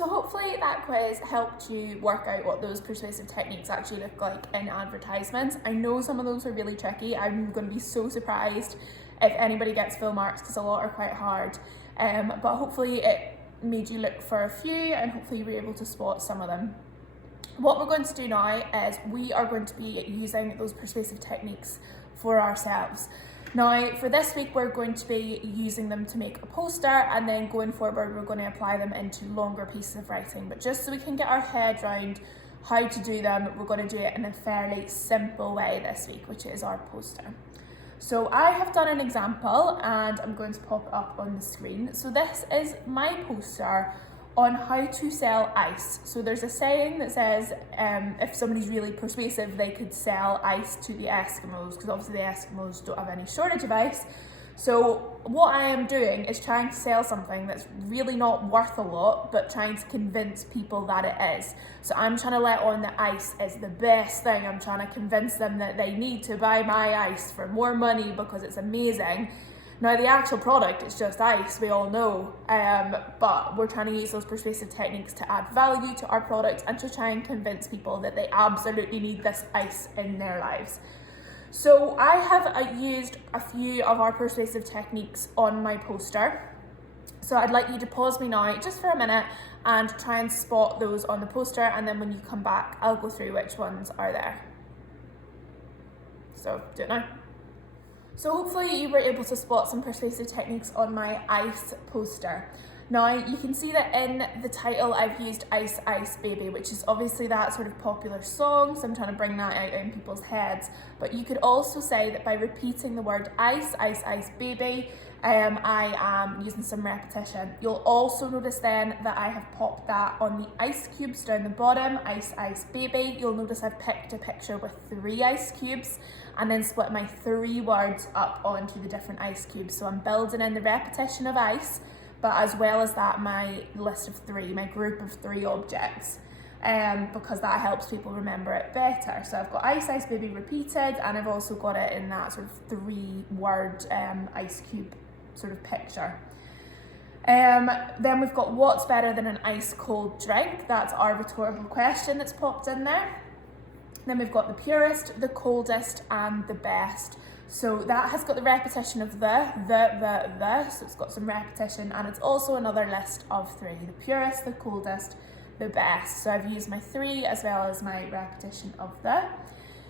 So hopefully that quiz helped you work out what those persuasive techniques actually look like in advertisements. I know some of those are really tricky. I'm going to be so surprised if anybody gets full marks because a lot are quite hard. But hopefully it made you look for a few and hopefully you were able to spot some of them. What we're going to do now is we are going to be using those persuasive techniques for ourselves. Now, for this week, we're going to be using them to make a poster, and then going forward, we're going to apply them into longer pieces of writing. But just so we can get our head around how to do them, we're going to do it in a fairly simple way this week, which is our poster. So I have done an example, and I'm going to pop it up on the screen. So this is my poster on how to sell ice. So there's a saying that says if somebody's really persuasive, they could sell ice to the Eskimos, because obviously the Eskimos don't have any shortage of ice. So what I am doing is trying to sell something that's really not worth a lot, but trying to convince people that it is. So I'm trying to let on that ice is the best thing. I'm trying to convince them that they need to buy my ice for more money because it's amazing. Now, the actual product is just ice, we all know, but we're trying to use those persuasive techniques to add value to our product and to try and convince people that they absolutely need this ice in their lives. So I have used a few of our persuasive techniques on my poster. So I'd like you to pause me now just for a minute and try and spot those on the poster, and then when you come back, I'll go through which ones are there. So do it now. So hopefully you were able to spot some persuasive techniques on my ice poster. Now you can see that in the title I've used Ice Ice Baby, which is obviously that sort of popular song, so I'm trying to bring that out in people's heads. But you could also say that by repeating the word ice, ice, ice baby, I am using some repetition. You'll also notice then that I have popped that on the ice cubes down the bottom, Ice Ice Baby. You'll notice I've picked a picture with 3 ice cubes and then split my 3 words up onto the different ice cubes. So I'm building in the repetition of ice, but as well as that, my list of 3, my group of 3 objects, because that helps people remember it better. So I've got Ice Ice Baby repeated, and I've also got it in that sort of 3-word ice cube sort of picture. Then we've got what's better than an ice cold drink. That's our rhetorical question that's popped in there. Then we've got the purest, the coldest, and the best. So that has got the repetition of the, so it's got some repetition, and it's also another list of 3, the purest, the coldest, the best. So I've used my 3 as well as my repetition of the.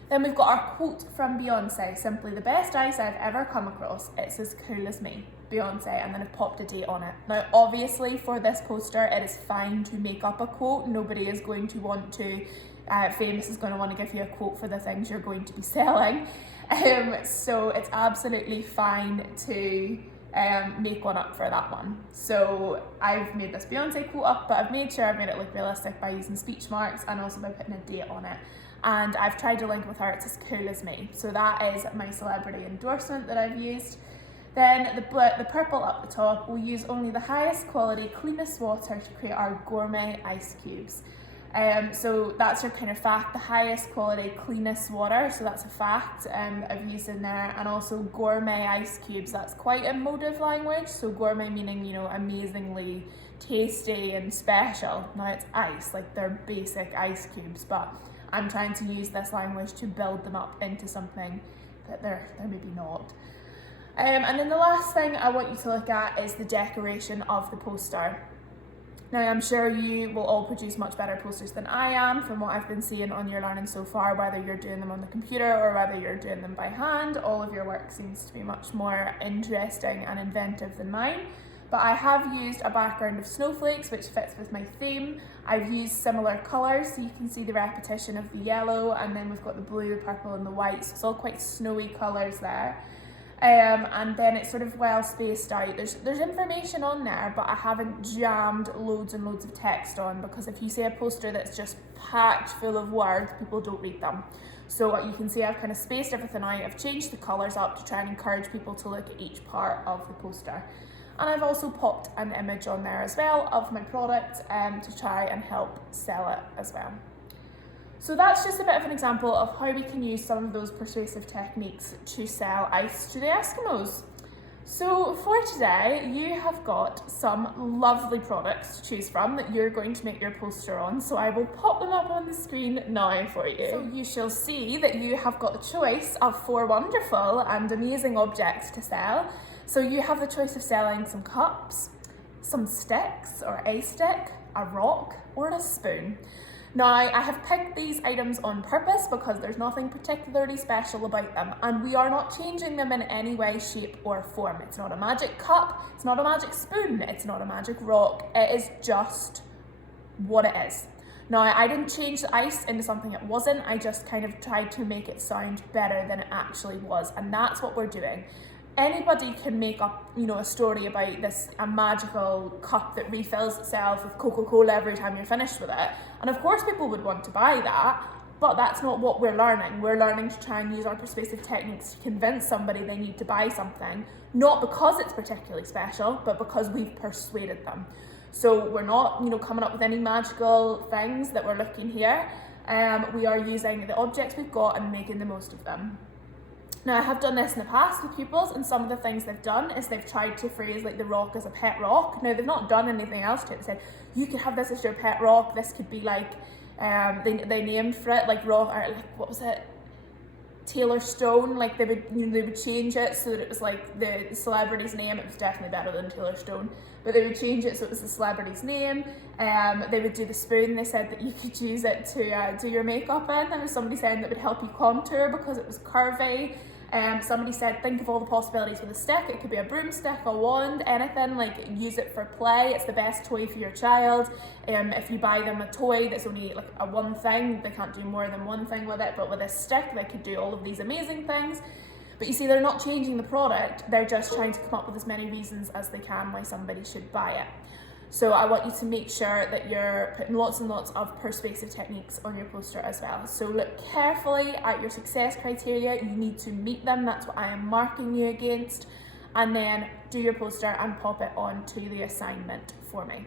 Then we've got our quote from Beyonce, simply the best ice I've ever come across. It's as cool as me, Beyonce, and then I've popped a date on it. Now obviously for this poster it is fine to make up a quote. Nobody is going to want to, Famous is going to want to give you a quote for the things you're going to be selling. So it's absolutely fine to make one up for that one. So I've made this Beyonce quote up, but I've made sure I've made it look realistic by using speech marks and also by putting a date on it. And I've tried to link with her, it's as cool as me. So that is my celebrity endorsement that I've used. Then the purple up the top, we'll use only the highest quality, cleanest water to create our gourmet ice cubes. So that's your kind of fact, the highest quality, cleanest water, so that's a fact I've used in there. And also gourmet ice cubes, that's quite emotive language, so gourmet meaning, you know, amazingly tasty and special. Now it's ice, like they're basic ice cubes, but I'm trying to use this language to build them up into something that they're maybe not. And then the last thing I want you to look at is the decoration of the poster. Now I'm sure you will all produce much better posters than I am from what I've been seeing on your learning so far, whether you're doing them on the computer or whether you're doing them by hand. All of your work seems to be much more interesting and inventive than mine. But I have used a background of snowflakes which fits with my theme. I've used similar colours, so you can see the repetition of the yellow, and then we've got the blue, the purple and the white, so it's all quite snowy colours there. And then it's sort of well spaced out. There's information on there, but I haven't jammed loads and loads of text on, because if you see a poster that's just packed full of words, people don't read them. So you can see I've kind of spaced everything out. I've changed the colours up to try and encourage people to look at each part of the poster. And I've also popped an image on there as well of my product to try and help sell it as well. So that's just a bit of an example of how we can use some of those persuasive techniques to sell ice to the Eskimos. So for today, you have got some lovely products to choose from that you're going to make your poster on. So I will pop them up on the screen now for you. So you shall see that you have got the choice of 4 wonderful and amazing objects to sell. So you have the choice of selling some cups, some sticks or a stick, a rock or a spoon. Now, I have picked these items on purpose because there's nothing particularly special about them, and we are not changing them in any way, shape or form. It's not a magic cup, it's not a magic spoon, it's not a magic rock, it is just what it is. Now, I didn't change the ice into something it wasn't, I just kind of tried to make it sound better than it actually was, and that's what we're doing. Anybody can make up, a story about a magical cup that refills itself with Coca-Cola every time you're finished with it. And of course people would want to buy that, but that's not what we're learning. We're learning to try and use our persuasive techniques to convince somebody they need to buy something, not because it's particularly special, but because we've persuaded them. So we're not, coming up with any magical things that we're looking here. We are using the objects we've got and making the most of them. Now, I have done this in the past with pupils, and some of the things they've done is they've tried to phrase like the rock as a pet rock. Now, they've not done anything else to it. They said, you could have this as your pet rock. This could be like, they named for it like rock, or like, what was it? Taylor Stone. Like they would change it so that it was like the celebrity's name. It was definitely better than Taylor Stone, but they would change it so it was the celebrity's name. They would do the spoon. They said that you could use it to do your makeup in. There was somebody saying that would help you contour because it was curvy. Somebody said, think of all the possibilities with a stick. It could be a broomstick, a wand, anything, like use it for play. It's the best toy for your child. If you buy them a toy that's only like a one thing, they can't do more than one thing with it, but with a stick, they could do all of these amazing things. But you see, they're not changing the product. They're just trying to come up with as many reasons as they can why somebody should buy it. So I want you to make sure that you're putting lots and lots of persuasive techniques on your poster as well. So look carefully at your success criteria. You need to meet them. That's what I am marking you against. And then do your poster and pop it on to the assignment for me.